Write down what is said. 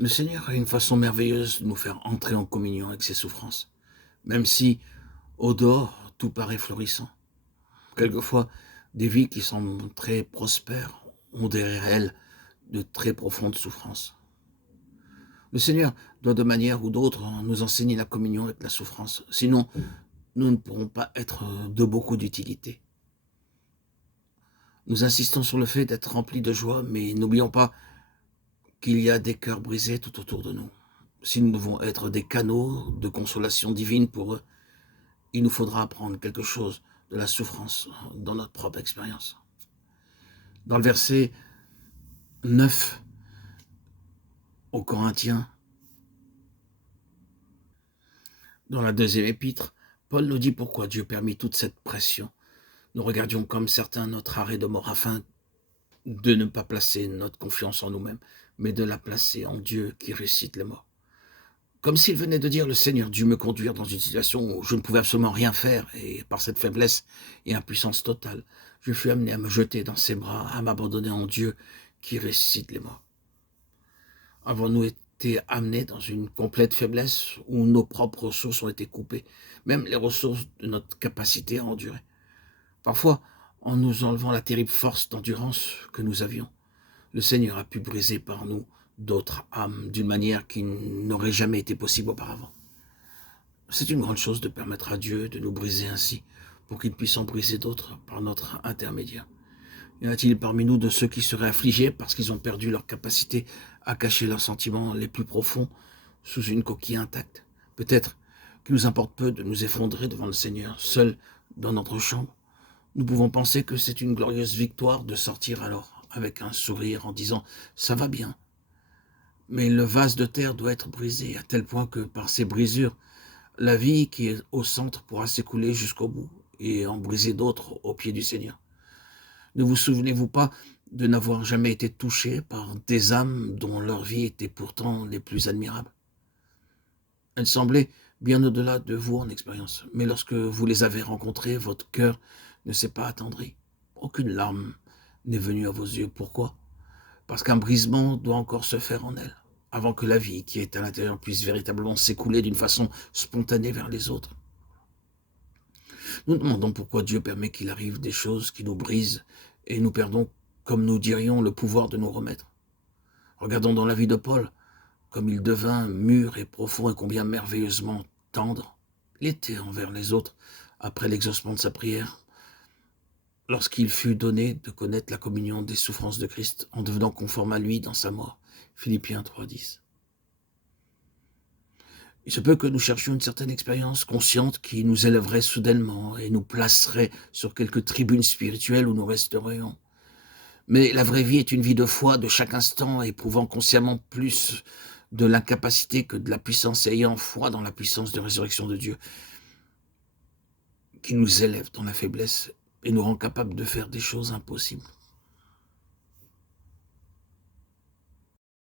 Le Seigneur a une façon merveilleuse de nous faire entrer en communion avec ses souffrances, même si, au dehors, tout paraît florissant. Quelquefois, des vies qui semblent très prospères ont derrière elles de très profondes souffrances. Le Seigneur doit de manière ou d'autre nous enseigner la communion avec la souffrance, sinon nous ne pourrons pas être de beaucoup d'utilité. Nous insistons sur le fait d'être remplis de joie, mais n'oublions pas qu'il y a des cœurs brisés tout autour de nous. Si nous devons être des canaux de consolation divine pour eux, il nous faudra apprendre quelque chose de la souffrance dans notre propre expérience. Dans le verset 9 aux Corinthiens, dans la deuxième épître, Paul nous dit pourquoi Dieu permit toute cette pression. Nous regardions comme certains notre arrêt de mort afin de ne pas placer notre confiance en nous-mêmes, mais de la placer en Dieu qui ressuscite les morts. Comme s'il venait de dire, le Seigneur dut me conduire dans une situation où je ne pouvais absolument rien faire, et par cette faiblesse et impuissance totale, je fus amené à me jeter dans ses bras, à m'abandonner en Dieu qui ressuscite les morts. Avons-nous été amenés dans une complète faiblesse où nos propres ressources ont été coupées, même les ressources de notre capacité à endurer? Parfois, en nous enlevant la terrible force d'endurance que nous avions, le Seigneur a pu briser par nous d'autres âmes d'une manière qui n'aurait jamais été possible auparavant. C'est une grande chose de permettre à Dieu de nous briser ainsi, pour qu'il puisse en briser d'autres par notre intermédiaire. Y en a-t-il parmi nous de ceux qui seraient affligés parce qu'ils ont perdu leur capacité à cacher leurs sentiments les plus profonds sous une coquille intacte? Peut-être qu'il nous importe peu de nous effondrer devant le Seigneur, seuls dans notre chambre. Nous pouvons penser que c'est une glorieuse victoire de sortir alors avec un sourire en disant « ça va bien ». Mais le vase de terre doit être brisé à tel point que par ces brisures, la vie qui est au centre pourra s'écouler jusqu'au bout et en briser d'autres au pied du Seigneur. Ne vous souvenez-vous pas de n'avoir jamais été touché par des âmes dont leur vie était pourtant les plus admirables? Elles semblaient bien au-delà de vous en expérience, mais lorsque vous les avez rencontrées, votre cœur ne s'est pas attendri. Aucune larme n'est venue à vos yeux. Pourquoi? Parce qu'un brisement doit encore se faire en elles, avant que la vie qui est à l'intérieur puisse véritablement s'écouler d'une façon spontanée vers les autres. Nous demandons pourquoi Dieu permet qu'il arrive des choses qui nous brisent et nous perdons, comme nous dirions, le pouvoir de nous remettre. Regardons dans la vie de Paul, comme il devint mûr et profond et combien merveilleusement tendre il était envers les autres après l'exaucement de sa prière, lorsqu'il fut donné de connaître la communion des souffrances de Christ en devenant conforme à lui dans sa mort. Philippiens 3,10. Il se peut que nous cherchions une certaine expérience consciente qui nous élèverait soudainement et nous placerait sur quelque tribune spirituelle où nous resterions. Mais la vraie vie est une vie de foi de chaque instant, éprouvant consciemment plus de l'incapacité que de la puissance, et ayant foi dans la puissance de résurrection de Dieu, qui nous élève dans la faiblesse et nous rend capables de faire des choses impossibles.